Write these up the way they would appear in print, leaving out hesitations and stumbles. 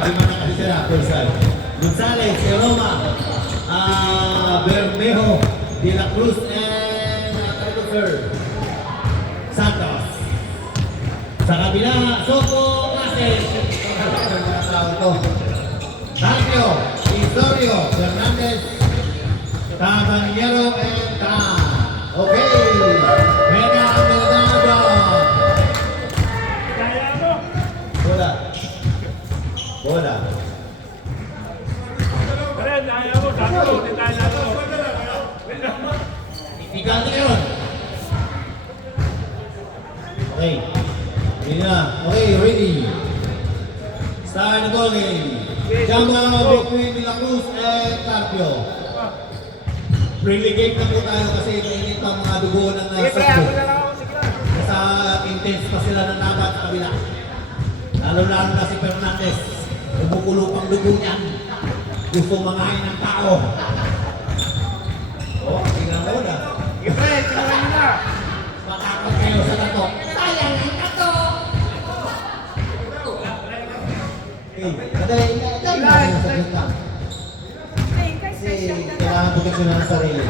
di man nakatira, Pulsar. Gonzales, Roma, Bermejo, De La Cruz, and Sir Santos. Sa kabila, Soto, Clases. Carpio, Istorio, Fernandez, Caballero, and Tan. Okay. Mega ang Delgado. Bola. Bola. Ikaw na yun. Okay. Hindi na. Okay, ready. Start the ball game. Jumbo between De La Cruz and Carpio. Relegate na po tayo kasi mainit pa mga dugo ng sakbo. Nasa intense pa sila ng laban sa kabila. Lalo-lalo na si Fernandez. Umukulo pang dugo niyan. Gusto mangain ng tao. Oh, tingnan mo na. Ipres, tingnan nyo na. Matakot kayo sa tato. Sayang ang tato! Okay, madali. Dahil sa gitna. Kasi kailangan proteksyonan ng sarili.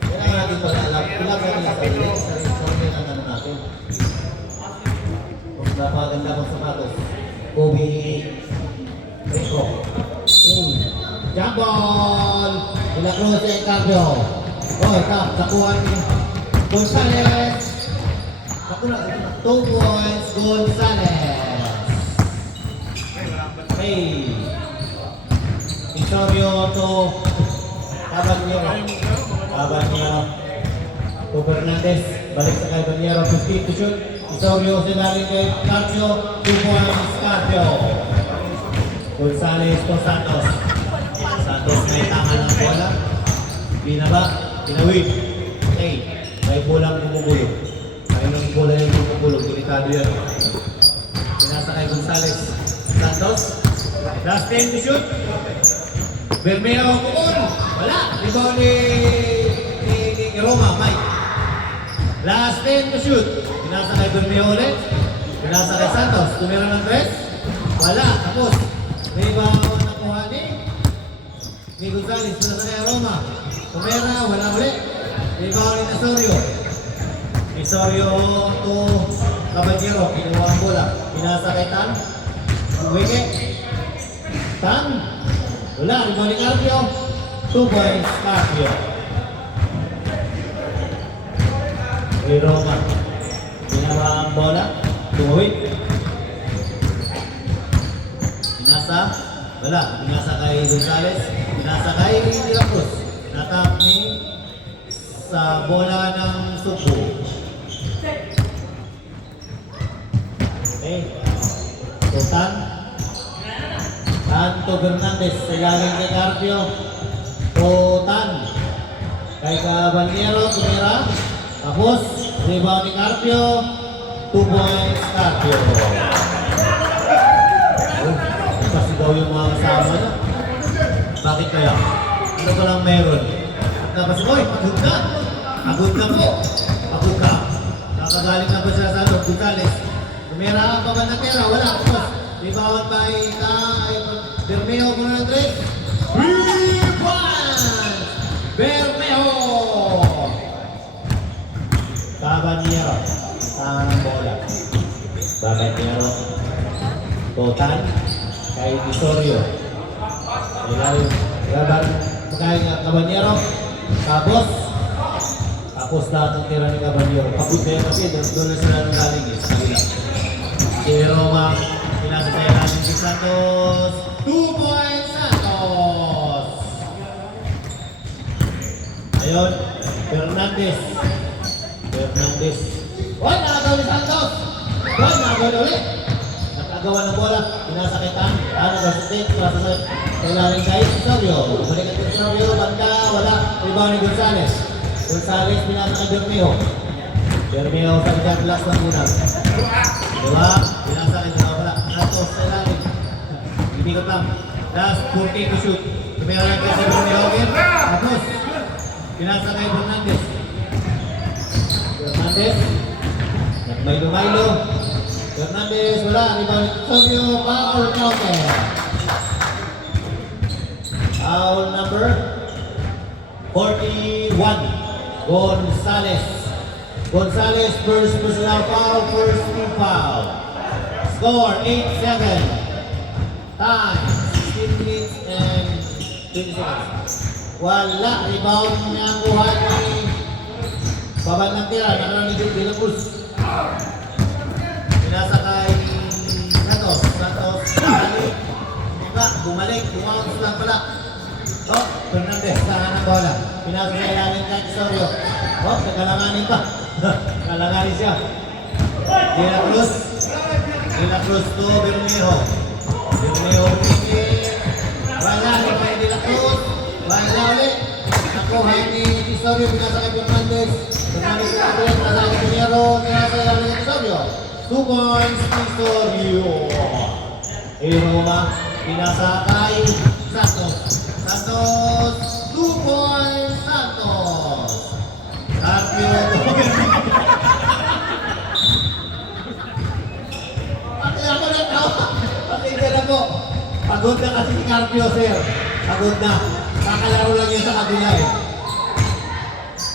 Kailangan natin pag-alap. Kailangan natin ang sarili. Sarili ang ano natin. Kung napaganda kong sapatos. Kobe. Rico. Okay. Jump ball! De La Cruz and Carpio. Oh, ito. Nakuha ni Gonzales. Ako na. 2 points. Gonzales. Okay. Istorio to Caballero. Caballero to Fernandez. Balik sa Caballero. 15 to shoot. Istorio sila rin kay Carpio. 2 points Carpio. Gonzales to Santos. Santos may tangan ng bola. Binaba. Pinawid. Okay. May bolang bumubulog. May bola yung bumubulog. Delikado yan. Pinasa kay Gonzales. Santos. Last 10 to shoot. Bermeo Pukul. Wala. Rebound ni Roma. Mike. Last 10 to shoot. Pinasa kay Bermeo ulit. Pinasa kay Santos. Tumira ng 3. Wala. Tapos. Rebound nakuha ni Gonzales. Pinasa kay Roma. Tumira. Wala ulit. Rebound ni Osorio. Osorio to Caballero. Kinuha ang bola. Pinasa kay Tan. Wike. Tan. Wala. Rebound ni Carpio. 2 points Carpio. Kay Roma. Ginawa ang bola. Tumawid. Pinasa. Wala. Pinasa kay Gonzales. Pinasa kay De La Cruz. Natap ni sa bola ng Subo. Okay. Tutan. Tanto Fernandez. Ilalim kay Carpio. Tutan. Kay Caballero. Tumira. Tapos. Rebound ni Carpio. 2 points Carpio. Kasi daw yung mga kasama na. Bakit kaya? Ano ba lang meron? Tapos, oy, pagod ka! Pagod ka po! Pagod ka! Nakagaling na ba siya sa loob? Gonzales. Tumira ka pa ba na pera? Wala. Tapos, rebound by Bermeo ko na ng 3. 3 points! Bermeo! Caballero. Tangan ng bola. Caballero. Total. Kay Istorio. Kay Caballero. Tapos lahat ng tira ni Caballero. Pagod na yun kasi doon na sila nang galing sa kabila. Si Roma. Pinasa tayo natin si Santos. 2 points Santos. Ayun. Fernandez. Hoy, nakagawa ni Santos! Hoy, nakagawa ulit! Nakagawa ng bola, pinasakitan, nag-assistate, kailangan kay Osorio. Bumalik at Osorio, banda, wala, rebound ni Gonzales. Gonzales, pinasa kay Bermeo. Bermeo sa likang glass ng muna. Diba? Pinasa kay Bermeo, wala. Santos, kailangan. Ibigot lang. Last 14 to shoot. Tumira lang kay Bermeo again. Tapos, pinasa kay Fernandez. Fernandez. Nagmaylo-maylo. Fernandez, wala. Rebound Sobio, foul counter. Foul number 41. Gonzalez. Gonzalez, first personal foul, first team foul. Score 8-7. Time 16 minutes and 20 seconds. Wala. Rebound niya kuha ni Baban ng tira. Nakaroon ni De La Cruz. Pinasa kay Santos. Santos. Bumalik. Bumalik lang pala. Oh, Fernandez. Tahan ang bola. Pinasa sa ilalim kay Tesorio. Oh, nakalanganin pa. Nakalanganin siya. De La Cruz. De La Cruz to Bermejo. Bermejo pinit. Wala ni kay De La Cruz. Wala ulit. Nakuha ni Tesorio. Pinasa kay Fernandez. Fernandez sa kapit. Nasa kay Pinero. Pinasa sa ilalim kay Tesorio. 2 points Tesorio. Iroma. Pinasa kay Santos. Santos. 2 points Santos. Carpio. Pati ako na tao. Pati ka na po. Pagod na kasi si Carpio, sir. Pagod na. Kakalaro lang yan sa kabila eh.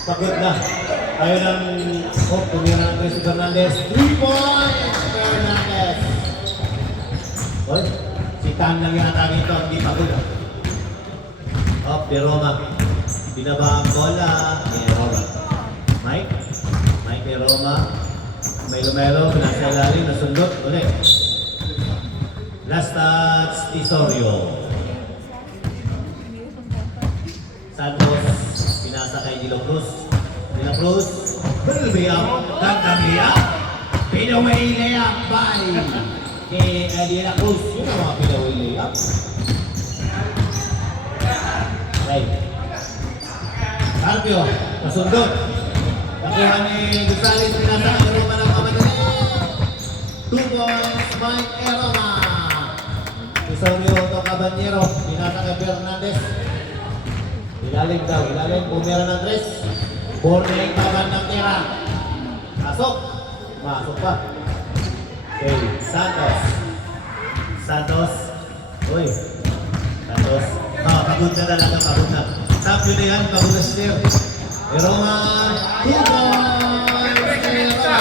Pagod na. Ayaw ng... Oh, tumira na si Fernandez. 3 points Fernandez. Oy, si Tan lang yata nito. Hindi pagod ah. Oh, De Roma. Binaba ang bola. De Roma. Mike De Roma. Melo, nasa ilalim, nasundot ulit. Last touch, Tesorio. Santos, pinasa kay De La Cruz. De La Cruz, will be up, gandang layup. Pinaway layup by kay De La Cruz. Yun ang mga pinaway layup. Right. Carpio, nasundot. Nakuha ni Gonzalez, pinasa kay Roma ng pamadali. 2 points, Mike Eroma. Tesorio to Caballero, pinasa kay Fernandez. Ilalim daw, pumira ng 3. Borneng taban ng tira. Pasok pa. Okay, Santos. Uy, Santos. Pagod na talaga, pagod na. Tapyo na yan, pagod na si Sir. Eroma, 2 points, Eroma.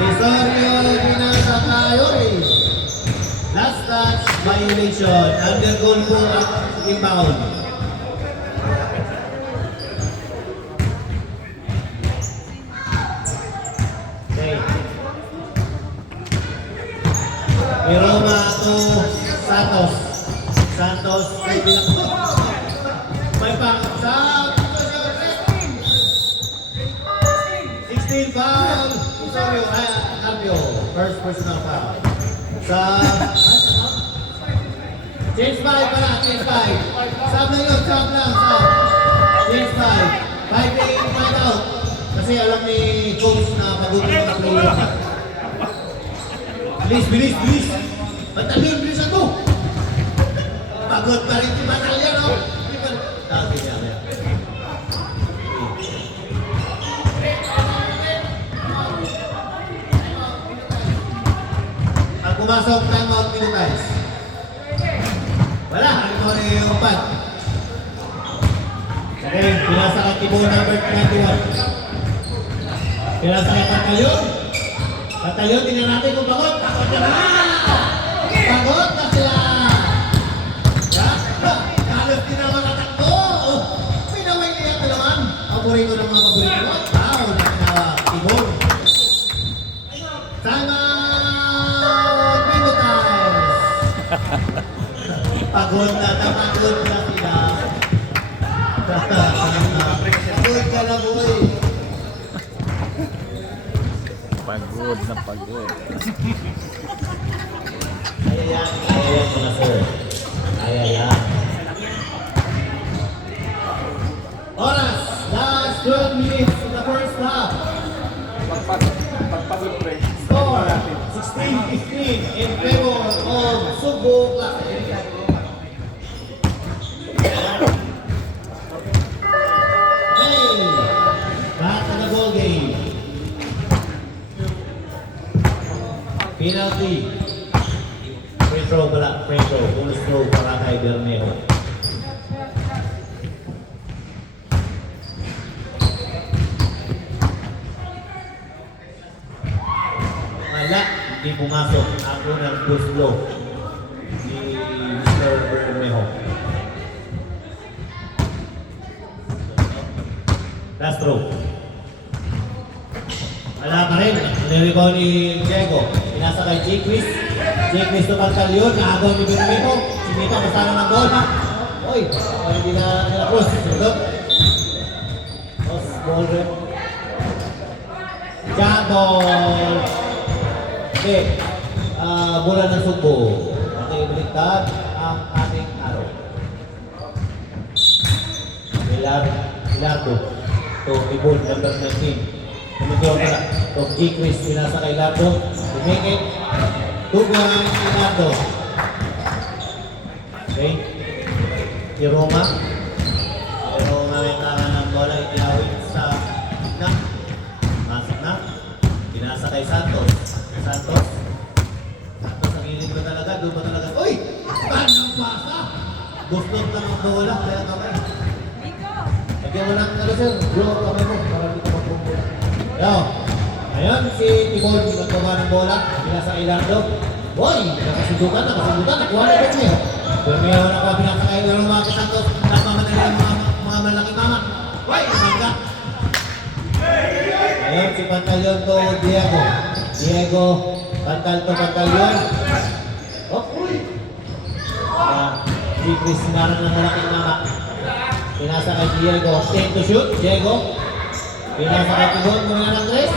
Tesorio, pinasa tayo eh. Last touch, violation. Undergone po ang inbound. Okay. Eroma to Santos. Santos, kay bilang po. May pang-sab. 16 foul. Tesorio, Carpio. First personal foul. Change 5 pala, change 5. Sub lang yun, sub. Change 5. 5 in, 5 out. Kasi alam ni coach na pagod yung mga player niya. Bilis. Ba't namin, bilisan mo? Pagod pa rin si Batalya, no? Dati niya. Ang pumasok, time out, minutize. Wala, ano na yung pad. Okay, pinasa ka Tibo number 21. Pinasa ka Batalyon, tingnan natin kung pagod. Pagod na na! Pagod na sila! Halos din naman natakbo! Pinaway niya ito naman. Paborito ng mga paborito. Wow, na Tibo. Time out! Minutize! Pagod na sila. Pagod ka na, boy. Pagod. Kaya yan mga sir. Kaya yan. Oras, last 12 minutes in the first half. Pagpagod pre. Score, 16-15 in favor of Subo Classic. Hey, back to the ball game. throw pala, free throw. Bonus throw para kay Bermejo. Wala, hindi pumasok. Ako ng push flow ni Mr. Bermejo. Last throw. Wala pa rin. Nirebound ni Diego. Pinasa kay J-Quiz. J-Quiz to Pantaleon. Nakagaw ni Bermejo. Sinita kasama ng bola. Oy, hindi na nila-cross. Ito. Cross ball rin. Jump ball. Okay. Bola ng sugbo. Okay, baliktad ang ating araw. Lardo. To Ibon, number 19. Tumigil pala. To J-Quiz. Pinasa kay Lardo. Tumikit. Tugan si Lardo. Okay. Si Roma. Pero may tara ng bola. Itinawid sa na. Masok na. Pinasa kay Santos. Santos ang hilig ko talaga. Doon ba talaga? Uy! Kanang pasa! Gusto lang ang bola. Kaya kamay. Lagyan mo lang ano sir. Blow up kamay mo. Para dito magpumula. Yo! Ayun si Tibol. Nagbawa ng bola. Pinasa kay Lardo. Boy! Nakasudukan. Nakuha na ito niya. Bermejo na pa pinasa kay Roma kay Santos. Nagmamadali ang mga malaking mama. Boy! Mangga! Ayun si Pantaleon to Diego. Diego, Pantaleon. Oh! Si Chris sinarang ng malaking mama. Pinasa kay Diego. Take to shoot. Diego. Pinasa kay Tibon. Kumina ng Chris.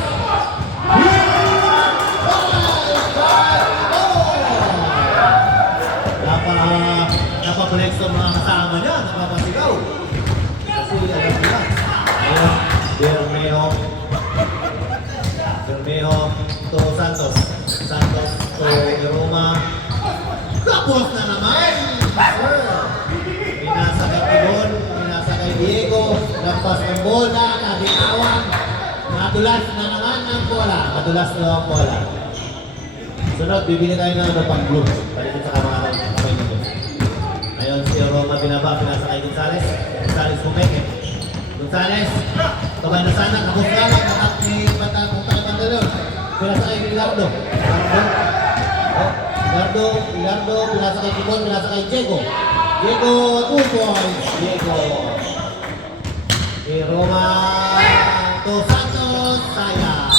Napapalex ang mga kasama niya. Napapasigaw. Kasi alam nila. Ayun. Bermejo to Santos. Santos to Roma. Tapos na naman! Sir! Pinasa kay Tibon, pinasa kay Diego, lampas ng bola, nabitawan. Madulas na naman ang bola. Madulas na ang bola. Sunod, bibili tayo ng pang-blue. Palitin sa kamay nito. Ayun, si Roma binaba, pinasa kay Gonzales. Gonzales pumeke. Gonzales, kamay na sana, kapos ka lang, nakat ni Pantaleon. Pinasa kay Lardo. Lardo, pinasa kay Tibon, pinasa kay Diego. Diego, 2 points. Diego. Si Roma to Santos, sayang.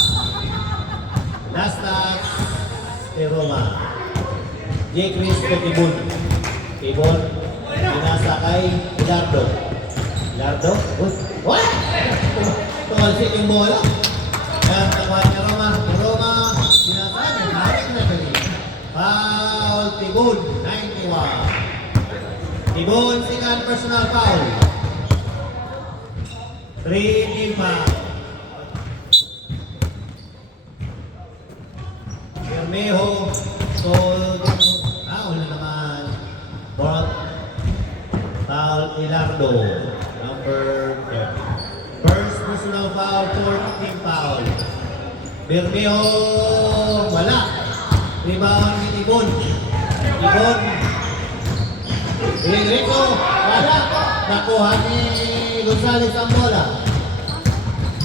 Last touch, si Roma. J-Quiz to Tibon. Tibon, pinasa kay Lardo. Lardo, what? Tumalsik yung bola. Ayan, takuha ni Roma. Roma, pinasa kay Lardo. Foul, Tibon, 91. Tibon, second personal foul. 3-team foul. Bermejo, so, wala naman. Fourth foul, Lardo, number 10. First personal foul, 4th-team foul. Bermejo, wala. Rebound ni Tibon. Tibon. Enrico, wala. Nakuha ni Gonzales ang bola.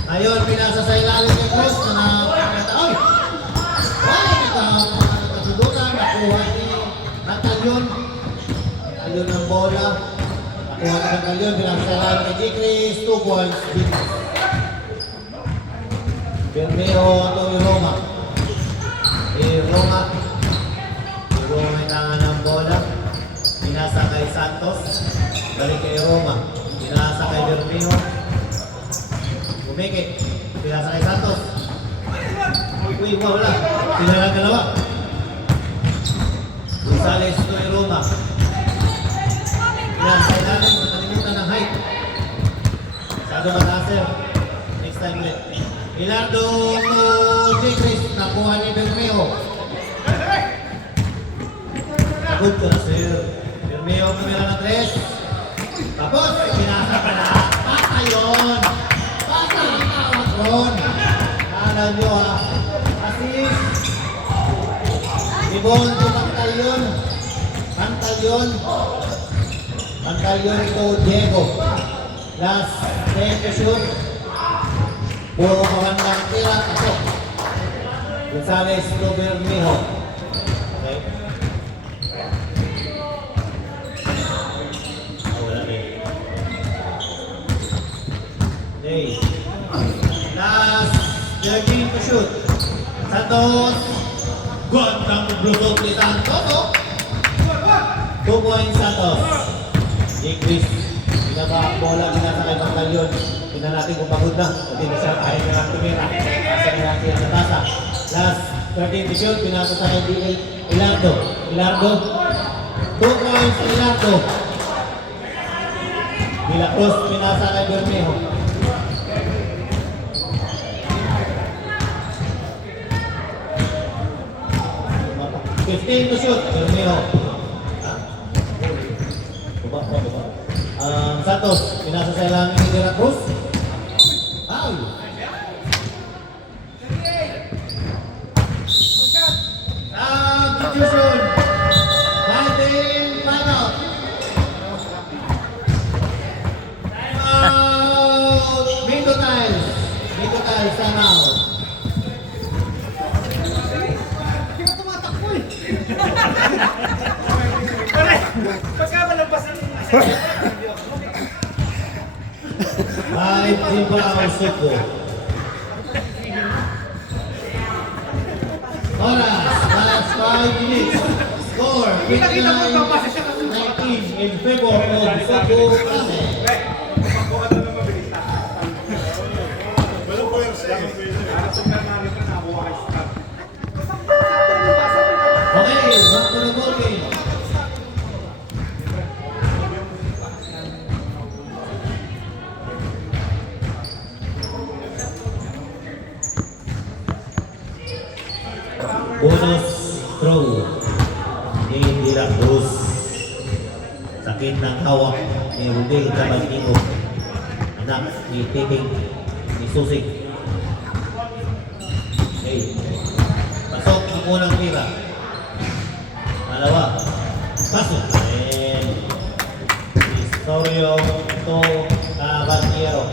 Ngayon, pinasa sa ilalim ng cross na nakataoy. Ay, nakasudukan. Nakuha ni Pantaleon. Pantaleon ang bola. Nakuha ni Pantaleon. Pinasa sa ilalim ni J-Quiz. 2 points. Bermejo to Roma. Roma may tangan ng bola. Pinasa kay Santos. Balik kay Roma. Pinasa kay Bermejo. Bumikit. Pinasa kay Santos. Uy, wala. Sila lang dalawa. Gonzales to Roma. Pinasa ilalim. Nakalimutan ng height. Masyado mataas sir. Next time ulit. Lardo to J-Quiz. Nakuha ni Bermejo. Good to na sir. Bermejo kumira ng 3. Tapos, pinasa ka na. Basta yun. Basta ang tawag ron. Alam nyo ha. Assist. Tibon to Pantaleon. Pantalion ito, Diego. Last 10 to shoot. Puro kawan ng tira. Pasok. Gonzales to Bermejo. Okay. Wala din. Okay. Last 13 to shoot. Santos. Gandang blusot ni Santos. 2 points Santos. Chris. Pinaba bola binasa kay Pantalion. Tingnan natin kung pagod na. Pati na siya kaya na lang tumira. Kasi na natin ang natasa. Last 13 to shoot. Pinasa sa kay Ilardo. 2 points Ilardo. De La Cruz pinasa kay Bermejo. Fifteen to shoot. Bermejo. Santos, pinasa sa ilang ni De La Cruz. Foul. Substitution. 19 final. Time out. Mito Tiles. Mito Tiles, time out. Hindi ka tumatakbo eh. Pagka malampasan mo. 5 Zimbao Suko. Oras, last 5 minutes. Score, 19 in favor of Suko Kase. Okay, back to the ball game. Bonus throw ni De La Cruz. Sakit ng hawak ni Rudel Cabaltino. Anak ni Titing ni Susik. Okay. Pasok ang unang tira. Malawa. Pasok. And Historio to Caballero.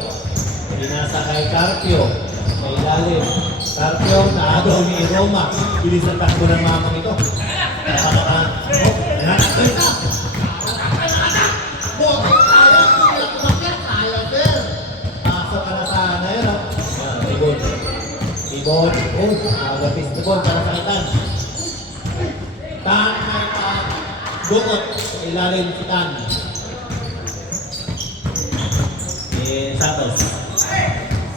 Pinasa kay Carpio. May ilalim. Carpio na agaw ni Roma. Bilis ang takbo ng mamang ito. Napakataan. Oh, ayan. Pasok ka na sana yun, oh. Ayan, Tibon. Tibon. Oh, nagapis Tibon para sa Tan. Tan may bukot sa ilalim si Tan. Santos.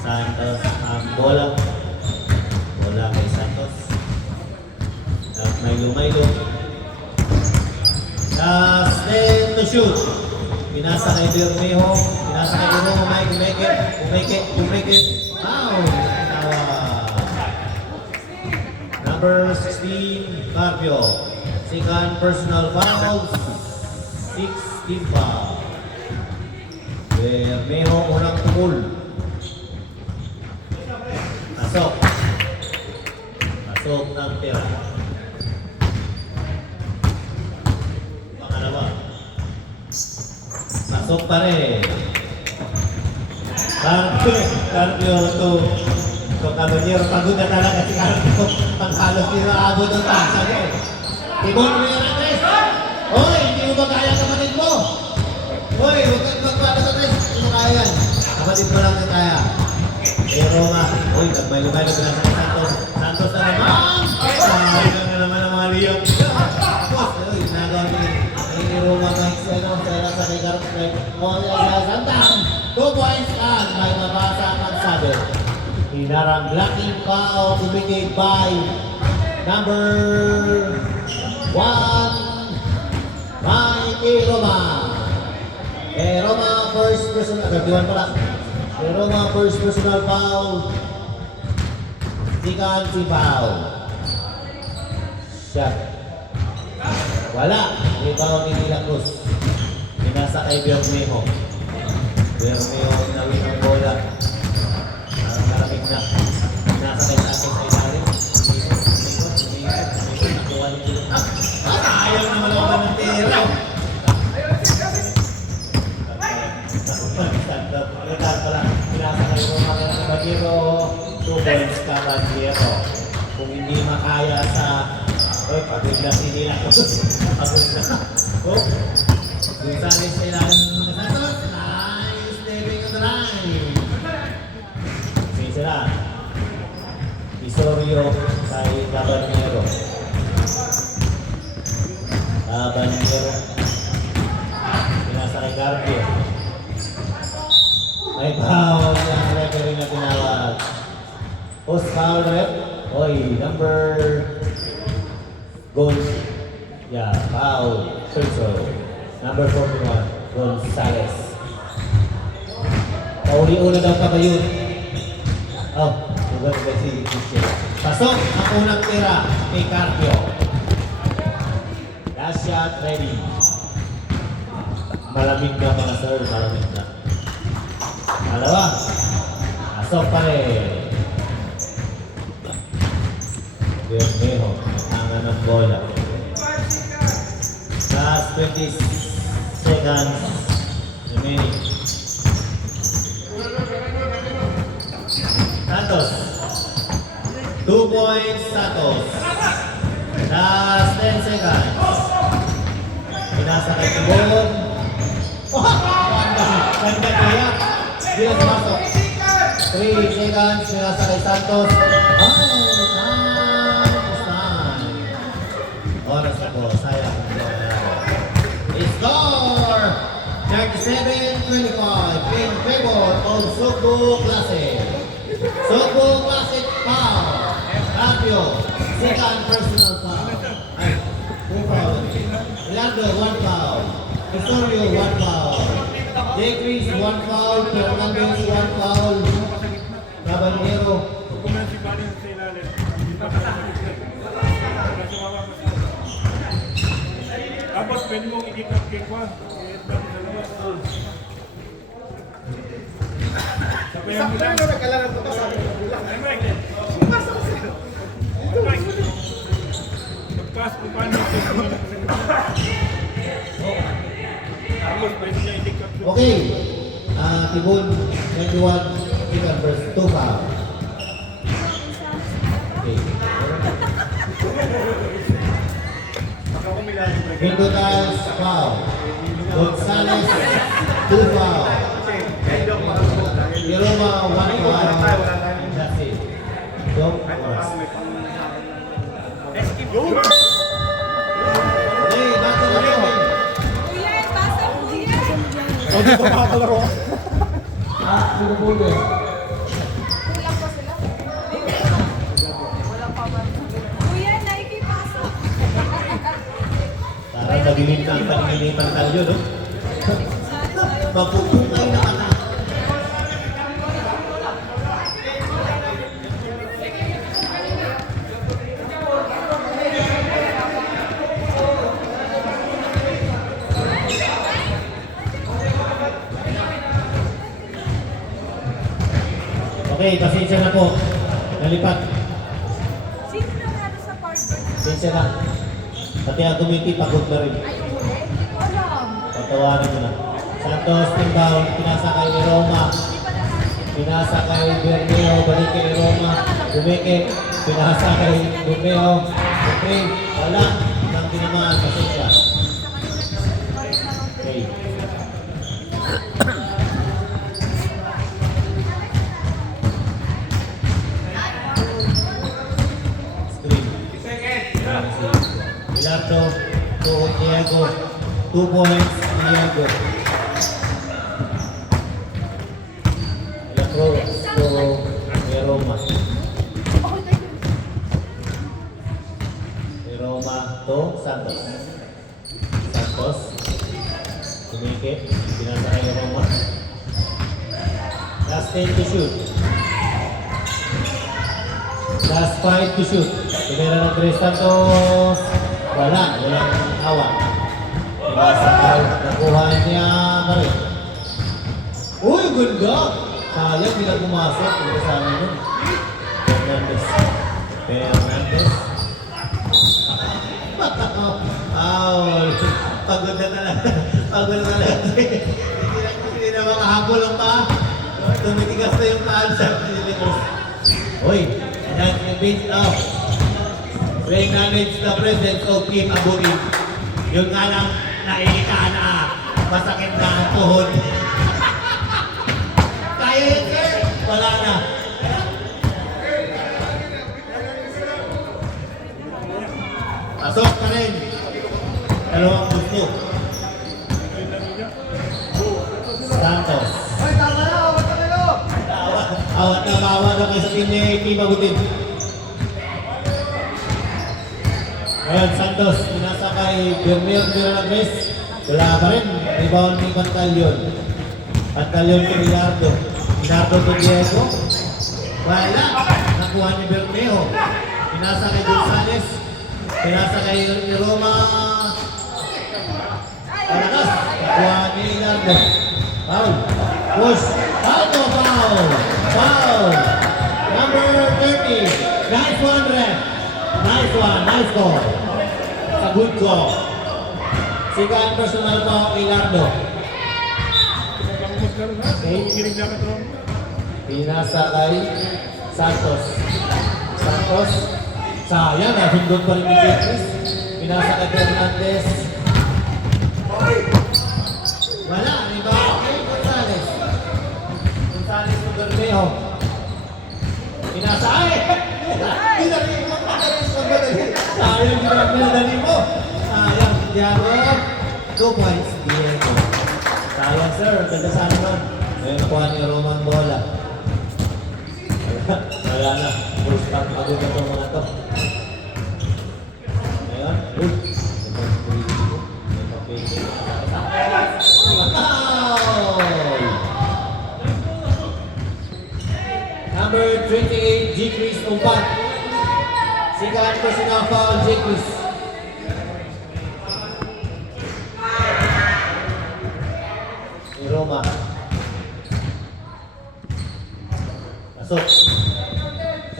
Santos ang bola. Bola kay Santos. At may lumaylo. Last 10 to shoot. Pinasa kay Bermejo. Pinasa kay Bermejo. Umeke. Foul. Number 16, Carpio. Second personal foul. 16 foul. Bermejo unang tumul. Pasok ng tira. Pangalawa. Pasok pa rin. Carpio to Caballero. Pagod na talaga si Carpio. Panghalos ni Raabo doon. Sabi, Tibon mo yung address. Hoy, hindi mo ba kaya kapatid mo? Hoy, huwag kang magpala sa address. Hindi mo kaya yan. Kapatid mo lang yung kaya. Pero nga, uy, nagmay-lumay na sa Santos. Santos na naman! Sayang na naman ang mga liyong. Tapos, uy, nagawa ni Roma Mike sa kay Carpio. Moya sa Santang. 2 points and may nabasa ang sabi. Hinarang blocking foul committed by number 1, Mikey Roma. Roma first personal, 31 pala. Roma first personal foul. Second si foul. Shot. Wala. Rebound ni De La Cruz. Pinasa kay Bermejo. Bermejo nawin ang bola. Maraming na. Nasa kay sa akin sa ilalim. Nakuha ni Ayaw naman ako ng tira. Pagod na. Oh. Gonzales sa ilalim ng Santos. Nice stepping on the line. Sige sila. Isorio kay Cabanero. Cabanero. Pinasa kay Carpio. May foul ang referee na tinawag. Post foul rep. Oy, number goal. Yeah, foul. First number 41, Gonzales. Pauli-una daw pa ba yun? Oh, huwag ba si Christian? Pasok ang unang tira kay Carpio. Last shot ready. Malamig na mga sir, malamig na. Dalawa. Pasok pa rin. Bermejo, natangan ng bola. Last 20 seconds remaining. Santos. 2 points, Santos. Last 10 seconds. Pinasa kay Tibon. Oh! Ganda kaya. Hindi na sumasok. 3 seconds. Pinasa kay Santos. Oras ako, sayang. Score! 37-25 in favor of Sugbo Classic. Sugbo Classic foul. Carpio, second personal foul. Ay, 2 foul. Ilardo, 1 foul. Isorio, 1 foul. Jacris, 1 foul. Fernandez, 1 foul. Cabanero. Tapos pwede mong ikikap kay Kwan. Sabayan mo lang. Nagkalaran ko pa sabi ko lang. Ay, Mike. Pasok sila. Mike. Pagpas ko pa niya. Tapos pwede niya ikikap. Okay. Tibon, 21, second verse 2 foul. Okay. Mendoza's foul. Gonzales, 2 foul. Yeroma, 1 foul. That's it. Don't oras. Okay, bago na po. Kuya, pasa mo kuya. Hindi ko makakalaro. Sinubulo. Kulang pa sila. Wala pa ba? Kuya, naikipasok. Parang nabilin na ang paninginipan tayo, no? Mapupungay na ka na. Okay, pasensya na po. Nalipat. Sino na nato sa partner? Pasensya na. Pati ang committee, pagod na rin. Ay, yung huli? Hindi ko alam. Patawarin mo na. Santos, inbound, pinasa kay Roma. Hindi pa naman. Pinasa kay Bermeo, balik kay Roma. Bumike, pinasa kay Bermeo. Okay, wala. Nang tinamaan, pasensya. Okay. Screen. Bilardo, to Diego. 2 points, Diego. Electro, to Roma. Roma to Santos. Santos. Tumike. Pinasa kay Roma. Last 10 to shoot. Last 5 to shoot. Pinera ng Tres Santos. Wala. Walang hawak. Pinasa kay. Nakuha niya pa rin. Uy, ganda! Sayang, hindi na pumasok. Hindi kasama nun. Fernandez. Fernandez. Foul. Pagod na talaga. Pagod na talaga. Hindi na makahabol ang paa. Tumitigas na yung paa sa Pilipinas. Uy, ayan yung beat out. Playing manage the presence of Kim Aburin. Yun nga lang, nakikita na. Masakit na ang tuhod. Kaya yun, sir. Wala na. Pasok pa rin. Dalawang gusto. Santos. Ay, tama na! Awat na kayo! Awat na bawa na kayo sa team ni Team Agutin. Ngayon, Santos, pinasa kay Bermeo Mirandres. Wala pa rin. Rebound ni Pantalyon. Pantalyon kay Ricardo. Ricardo to Diego. Wala. Nakuha ni Bermeo. Pinasa kay Gonzales. Pinasa kay Roma. Palakas. Nakuha ni Ricardo. Foul. Push. Foul to foul. Foul. Number 30. Nice one, ref. Nice one. Nice call. It's a good call. Second personal foul kay Lardo. Kinig na ka Pinasa kay Santos. Santos. Sayang, nasundot pa rin ni Jeffries. Pinasa kay Fernandez. Wala, rebound kay Gonzales. Gonzales to Bermeo. Pinasa, ay! Pinari mo, sayang, dinadali mo. Sayang, Diego. 2 points, Diego. Sayang, sir. Ganda sa naman. Ngayon nakuha ni Roman bola. Wala na. Full stop. Pagod na itong mga to. Ngayon. Number 28, Jeffries Umpan. Second personal foul, Jeffries. Ni Roma. Pasok.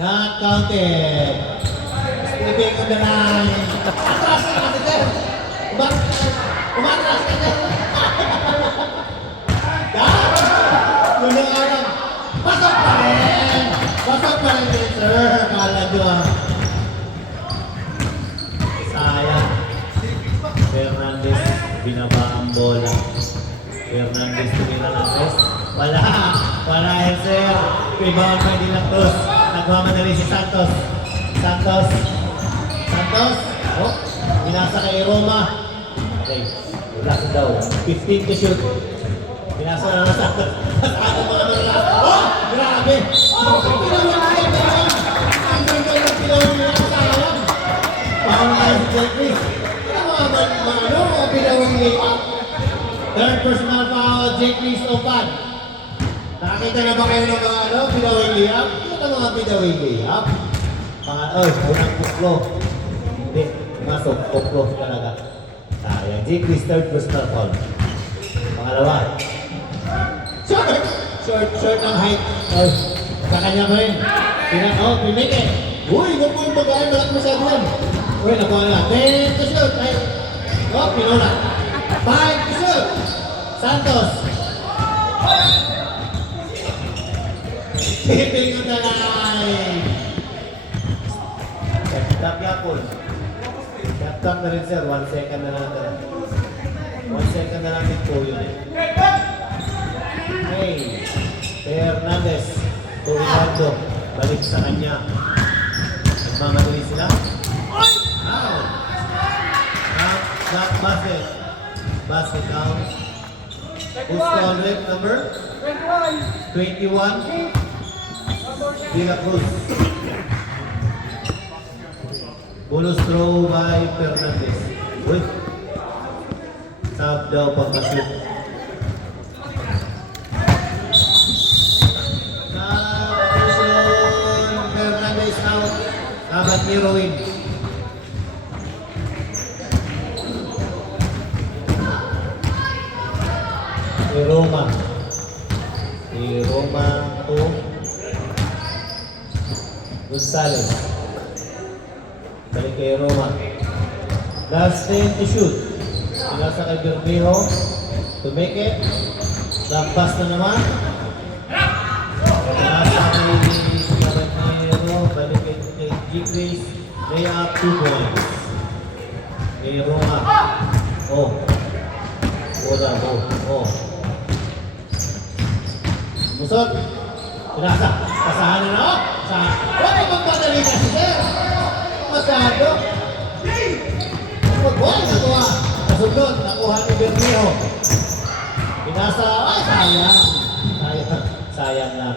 Not counted. Slipping on the line. Atras ka kasi, sir. Umatras ka, sir. Yun na nga lang. Pasok pa rin. Pasok pa rin din, sir. Kala nyo ah. Sayang. Fernandez, binaba ang bola. Fernandez to Fernandez. Wala. Wala yan, sir. Rebound pa din ang toss. Nagmamadali si Santos. Santos. Santos. Oh. Pinasa kay Roma. Okay. Wala sa daw. 15 to shoot. Pinasa na ng Santos. Ano mga mga. Oh! Grabe! Oh! Pinawin niya! Ang ganda ng pinawin niya. Sayang. Paano tayo si Jeffries? Ano mga pinawin niya? Third personal foul, Jeffries Opan. Nakakita na ba kayo ng mga pinawin niya? Ano mga pinawin niya? Unang puklo. Hindi, masok, puklo talaga. Sayang, Jeffries third personal foul. Pangalawa. Short ang height. Sa kanya pa rin. Pinake. Uy, nakuha yung babae. Malaki masyado yan. Uy, nakuha na. 10 to shoot. Ay. Pinula. 5 to shoot. Santos. Tipping on the line. Tap yapon. Tap na rin, sir. 1 second na lang. 1 second na lang din po yun eh. Hey, Fernandez, Ricardo, balik sa kanya. Nagmamadali sila. Out. Not basket. Basket out. Who's called red number? 21. De La Cruz. Bonus throw by Fernandez. Uy. Sub daw pagkashoot. Fernandez out. Kabat ni Rowan. Si Roma. Si Roma to Gonzales. Balik kay Roma. Last 10 to shoot. Pinasa kay Bermejo. To make it. Lampas na naman. Pinasa kay Bermejo. Balik kay Jeffries. Lay up 2 points. Kay Roma. Oh. Bola, oh. Musot. Sinasa. Pasahan na, oh. Huwag magpadali ka si Sir. Masyado. Huwag nakuha. Nasundot. Nakuha ni Bermeo. Pinasa. Ay, sayang. Sayang lang.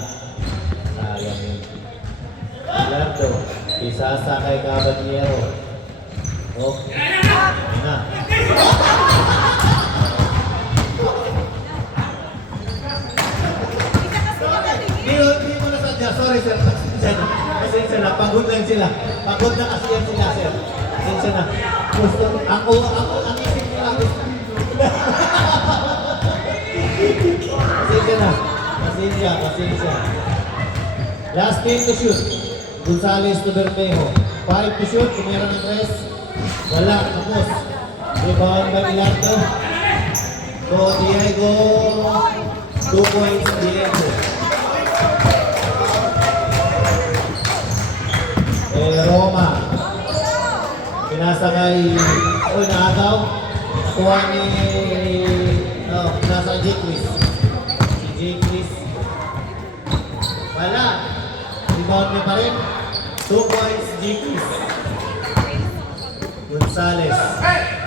Sayang yun. Alerto. Isasa kay Caballero. Oh. Na. Hindi mo nasadya. Sorry sir. Pasensya na. Pagod lang sila. Pagod na kasi yan sila sir. Pasensya na. Gusto, ako, ang isip nila. Pasensya na. Pasensya. Last team to shoot. Gonzales to Bermejo. 5 to shoot. Tumira ng 3. Wala. Tapos. Rebound by Ilardo. So, Diego. 2 points, Diego. Roma. Pinasa kay... Uy, nakagaw. Nakuha ni... Pinasa J. Chris. Si J. Chris. Wala. Rebound niya pa rin. 2 points, J. Chris.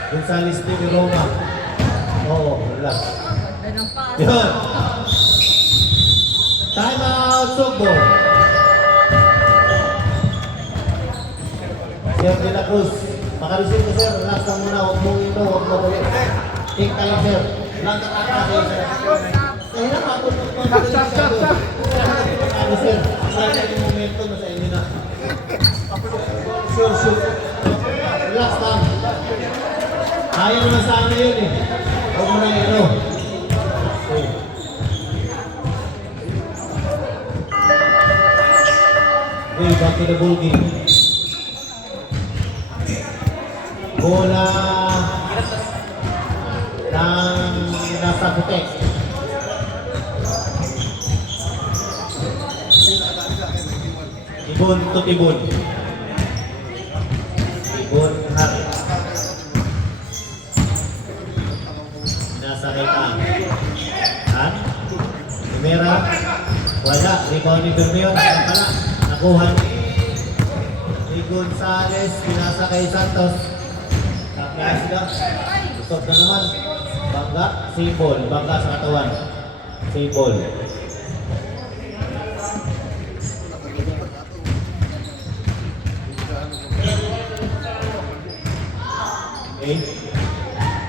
Gonzales ni Roma. Oo, wala. Yun. Time out, Sugbo. Sir De La Cruz. Makarisip ko, sir. Relax lang muna. Huwag mong ito. Huwag mo ulit. Take time, sir. Lang ka sir. Kaya na ako. Ano, sir? Sana yung momento na sa inyo na. Sure. Relax lang. Kaya naman sana yun eh. Huwag mo na ito. Okay. Okay, back to the ball game. Bola ng nasa putek. Tibon to tibon. Tibon hari. Nasa kita. Han? Numera. Wala. Rebound ni Bermeo. Nakuha ni Gonzales. Pinasa kay Santos. Kaya sila. Usap na naman. Bangga. Sibol. Bangga sa katawan. Sibol. Okay.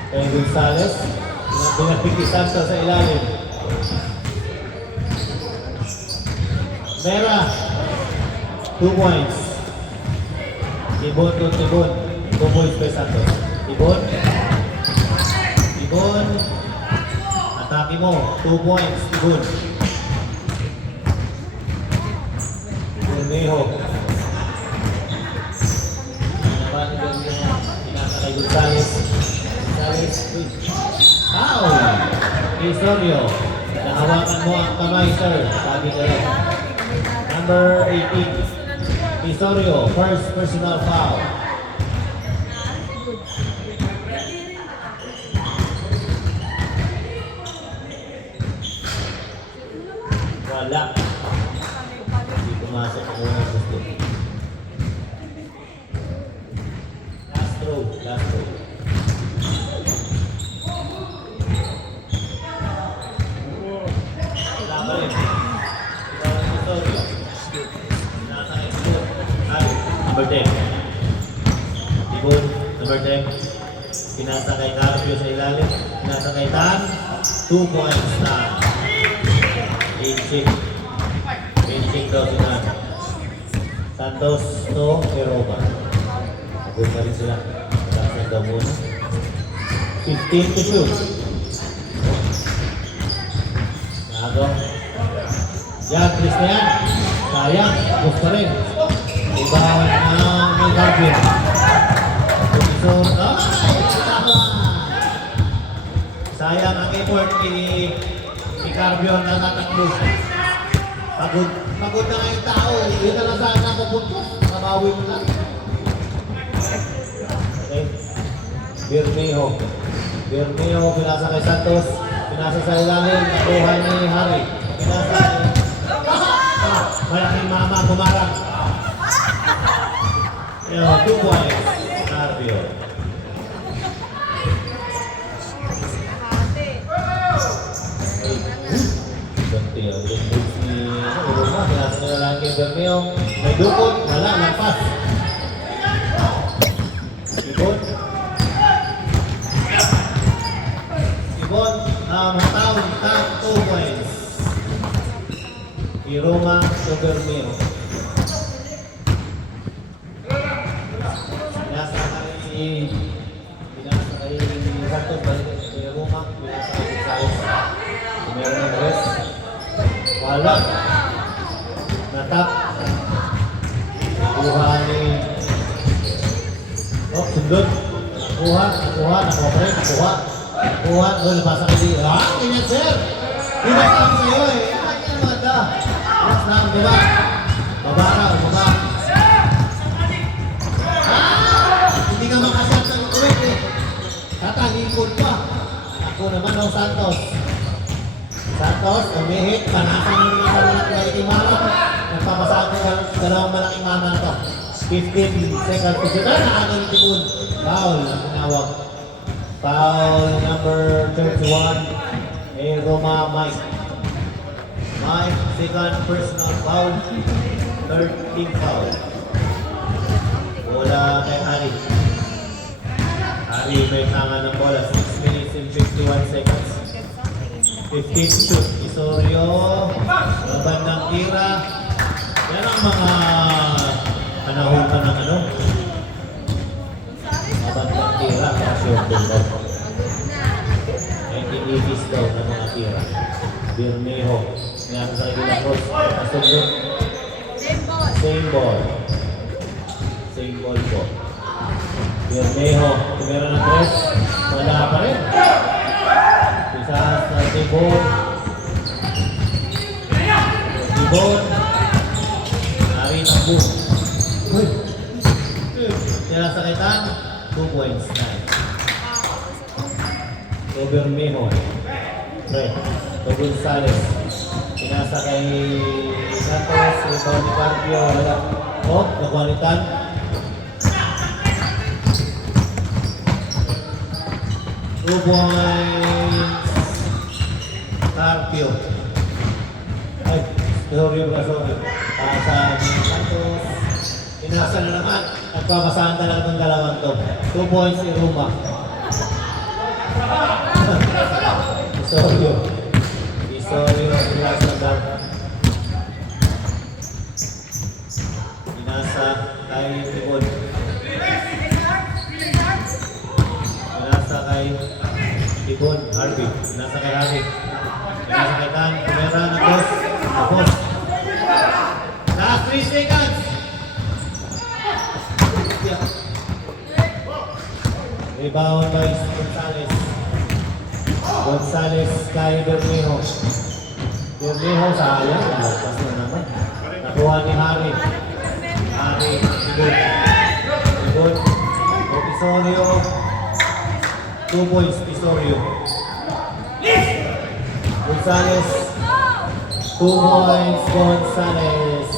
Kaya Gonzales. Pinapiki Santos sa ilalim. Mera. 2 points. Tibon to Tibon. 2 points by Santos. Tibon. Atake mo. 2 points. Tibon. Bermejo. Pinasa kay Gonzales. Foul! Isorio. Nahawakan mo ang kamay, sir. Sabi ka rin. Number 18. Isorio. First personal foul. Wala. Hindi pumasok ang unang gusto. Last throw. Number 10. Tibon, number 10. Pinasa kay Carpio sa ilalim. Pinasa kay Tan. 2 points Tan. Pinchik daw si Tan. Santos to Europa. Agod na rin sila. Pagkakas daw muna. 15 to shoot. Nago. Yan, Chris na yan. Sayang, gusto rin. Ibahan na may Carpio. So, sayang ang effort ni Carpio na tatakbo. Pagod na ngayong tao. Yun na lang sana pupuntos. Makabawi mo lang. Okay. Bermejo. Bermeo, pinasa kay Santos. Pinasa sa ilalim, nakuha ni Harry. Pinasa ni... Malaking mama, kumarang. 2 points. Carpio. Ate. Ganti ang boots ni Roma. Pinasa nila lang kay Bermeo. May dukot, wala, lampas. Ibon. Ibon, matawag, 2 points. Roma to Bermeo. Pinasa kay Santos, balik kay Roma. Pinasa kay Gonzales. Meron ng rest. Wala. Natap. Nakuha ni... Oh, sundot. Nakuha. Nakuha pa rin. Nakuha. Oh, nabasa kay Di. Ganyan, sir! Dinas lang sa'yo eh. Ganyan maganda. Dinas lang, diba? Babara, baba. Hindi ka makasat ng uwit eh. Tatangipon pa. Ako naman ng Santos. Santos, umihit. Panasan ng mga malaking mama. Nagpapasahan ko ng dalawang malaking mama na to. 15 seconds to shoot. Nakagaling tipon. Foul ang tinawag. Foul number 31. Roma Mike. Mike, second personal foul. 13 foul. Bola kay Harry. Harry may tangan ng bola. 6 minutes and 51 seconds. 15 shoot. Isorio. Laban ng tira. Yan ang mga panahon pa ng ano. Laban ng tira. Shoot din daw. 1980s daw ng mga tira. Bermejo. Ngayon sa Regina Cross. Nasundot. Same ball. Same ball po. Bermejo. Tumira ng tres. Wala pa rin. Pisas na Tibon. Tibon. Hari Tambu. Uy! Kaya sa kitan, 2 points na. To Bermejo. Pre. To Gonzales. Pinasa kay Santos. Ito ni Carpio. Wala. Oh, nakualitan. Carpio. Ay, sorry ba, sorry. Sa Santos. Pinasa na naman. Nagpapasahan talaga itong dalawang to. 2 points si Roma. Isorio. Isorio. Pinasa na. Pinasa kay Tibon. Pinasa kay Tibon. Harvey. Pinasa kay Harvey. Pinasa kay Tan. Kumera na boss. Tapos. Last 3 seconds. Rebound by Gonzales. Gonzales kay Bermejo. Bermejo sayang. Lagpas na naman. Nakuha ni Harry. Harry. Tibon. Tibon. Pisorio. 2 points. Pisorio. Gonzales. 2 points. Gonzales.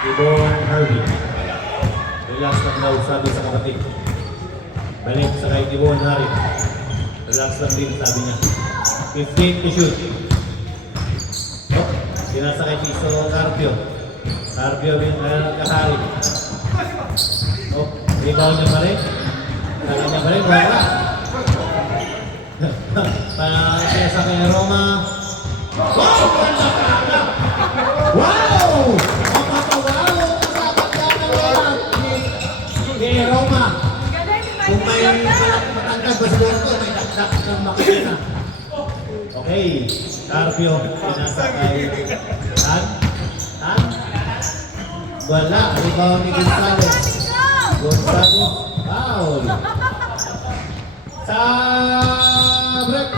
Tibon. Harvey. Relax lang daw sabi sa kapatid. Balik sa kay Tibon. Harry. Relax lang din sabi niya. 15 to shoot. Oh, sinasa kay Piso Carpio. Carpio Harry. Oh, rebound niya pa rin. Kala niya pa rin. Wala. Sinasa kay Roma. Wow! Wow! Mapatawaw! Ni Roma. Kung may matangkad ba siguro ko, may dakdak ng makikita. Okay. Carpio. Pinasa kay Tan. Tan. Wala. Rebound ni Gonzales. Gonzales. Foul. Sa break.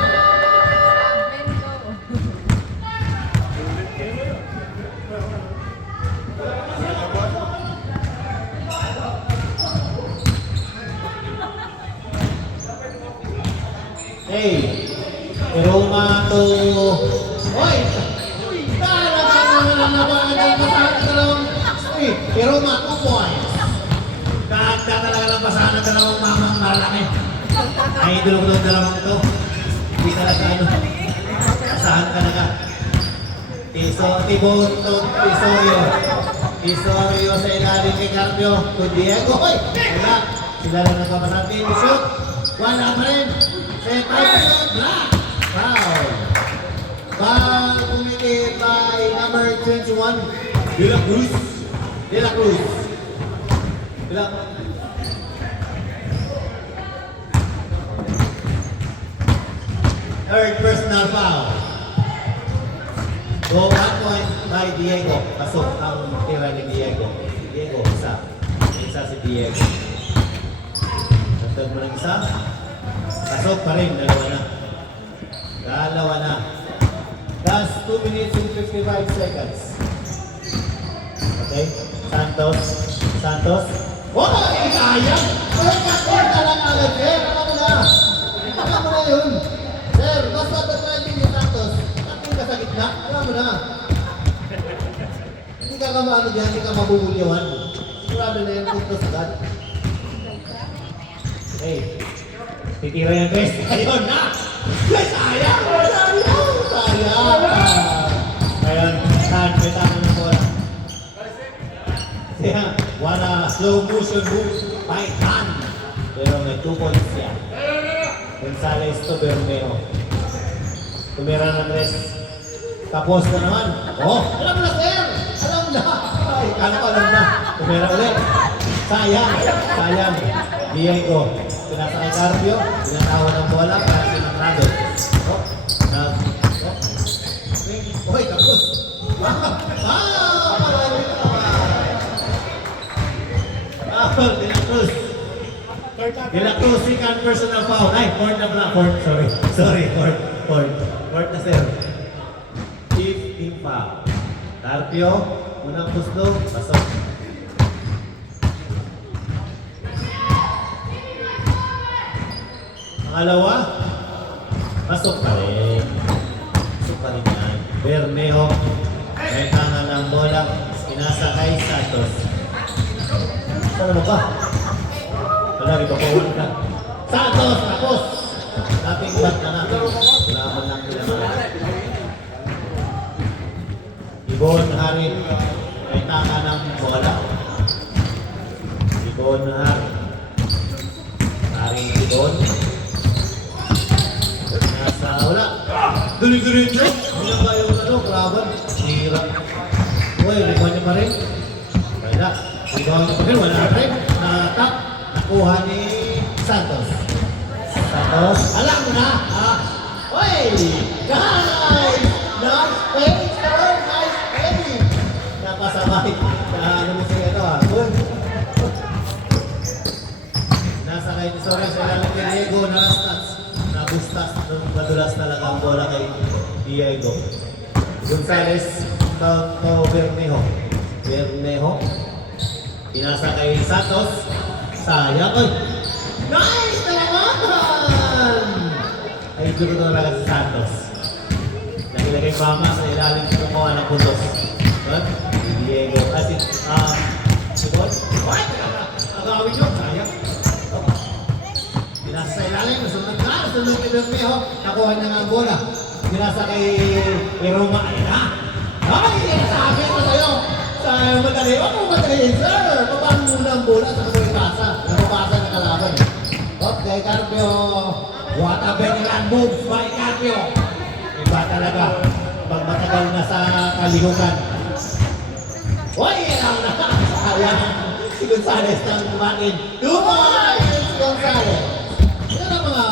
Hey, Roma to... Oy! Roma 2 points. Ganda talaga lang pasahan ng dalawang mamang malaki. Ay, idol ko ng dalawang to. Hindi talaga ano. Pasahan talaga. Tisorio sa ilalim kay Carpio. To Diego. Oy! Wala. Sila lang nagpapasahan. Team shoot. Wala pa rin. Set up shot. Black. Foul. Foul committed by number 21. De La Cruz. Third personal foul. So, 1 point by Diego. Pasok ang tira ni Diego. Isa si Diego. Nagtag mo ng isa. Pasok pa rin. Dalawa na. That's 2 minutes and 55 seconds. Okay? Santos. Oh, sayang! Kaya lang agad, sir. Alam mo na yun. Sir, basta trending ni Santos. Ating ka sa gitna. Alam mo na. Hindi ka maano dyan, hindi ka mabubulyawan. Sigurado na yung puntos agad. Hey, titira yung best. Ayun na! Sayang! Ngayon, saan? May tama ng bola. Siya, wala slow motion move by hand. Pero may 2 points siya. Gonzales to Bermejo. Tumira ng rest. Tapos na naman. Oh, alam na sir! Alam na! Ay, alam na. Tumira ulit. Sayang. Diego. Pinasa kay Carpio. Pinatawa ng bola para sinangrado. Oy, tapos. De La Cruz, second personal foul. Ay, fourth na pala. Fourth na sir. Chief team foul. Carpio, unang pusto, pasok. Pangalawa, pasok pa rin yan. Bermejo, may tangan ng bola, pinasa kay Santos. Saan mo ba? Wala, ipapawal ka. Santos, tapos! Dating bat na natin. Kailangan lang kailangan. Ibon, Harit, may tangan ng bola. Ibon, Ibon. Wala. Duli-diretso. Hindi ba yung kalaban? Hirap. Uy, rebound niya pa rin. Wala. Rebound niya pa rin. Wala rin. Nakatap. Nakuha ni Santos. Alam mo na. Uy! Guys! Nice pace, sir! Nice pace! Napasabay. Ano mo siya ito Uy! Nasa kay Tisore sa ilalim ni Diego. Narastats. Nabustas. Madulas talaga ang bola kay Diego. Gonzales. to Bermejo. Pinasa kay Santos. Sayang. Ay! Nice naman! Ay, duro na talaga si Santos. Nakilagay mama sa ilalim ng kukuha ng puntos. Diego. Sigod? What? Agawin nyo. Sayang. Pinasa sa ilalim. Nasunod kay Bermejo. Nakuha niya nga ang bola. Pinasa kay Roma. Ayan na. Ay, sabi ko sa'yo. Madali. Huwag mo madali, sir. Papahan muna ang bola sa mga ipasa. Napapasa ng kalaban. Okay, Carpio. What a veteran moves by Carpio. Iba talaga. Pag matagal na sa kalihukan. Uy, ilaw na. Sayang. Si Gonzales nang kumain. 2 points, Gonzales. Yan ang mga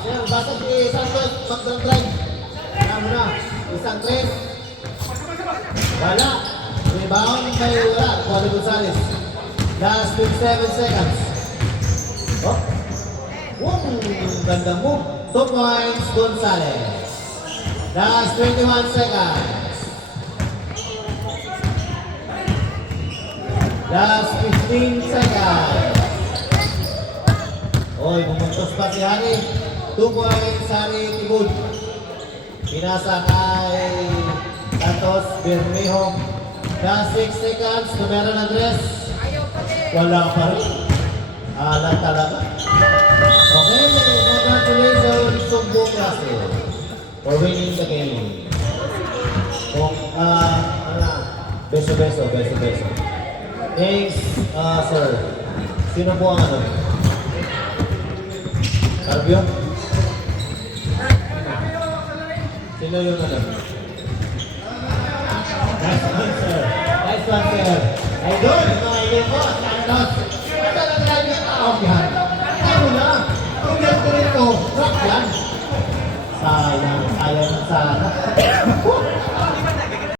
sir. Basta si Santos mag-drive. Alam mo na. Isang tres. Wala. Rebound kay wala. Juan Gonzales. Last 27 seconds. Oh. Ganda move. 2 points, Gonzales. Last 21 seconds. Last 15 seconds. Oy, bumuntos pa si Harry. 2 2 points, Sari Tibud. Pinasa kay Santos Bermejo. Last 6 seconds, numero ng dress. Wala pa rin. Alam talaga. Okay, congratulations, Sumbo Klase, for winning the game. Kung, beso. Thanks, sir. Sino po ang ano? Arbio? Sino yung ano? Nice one, sir. Nice one, sir. Ay, doon, mga iyo ko, Santos. Ito na tayo yung tao yan. Ano na? Kung yan ko rin ito, rock yan. Sayang sana.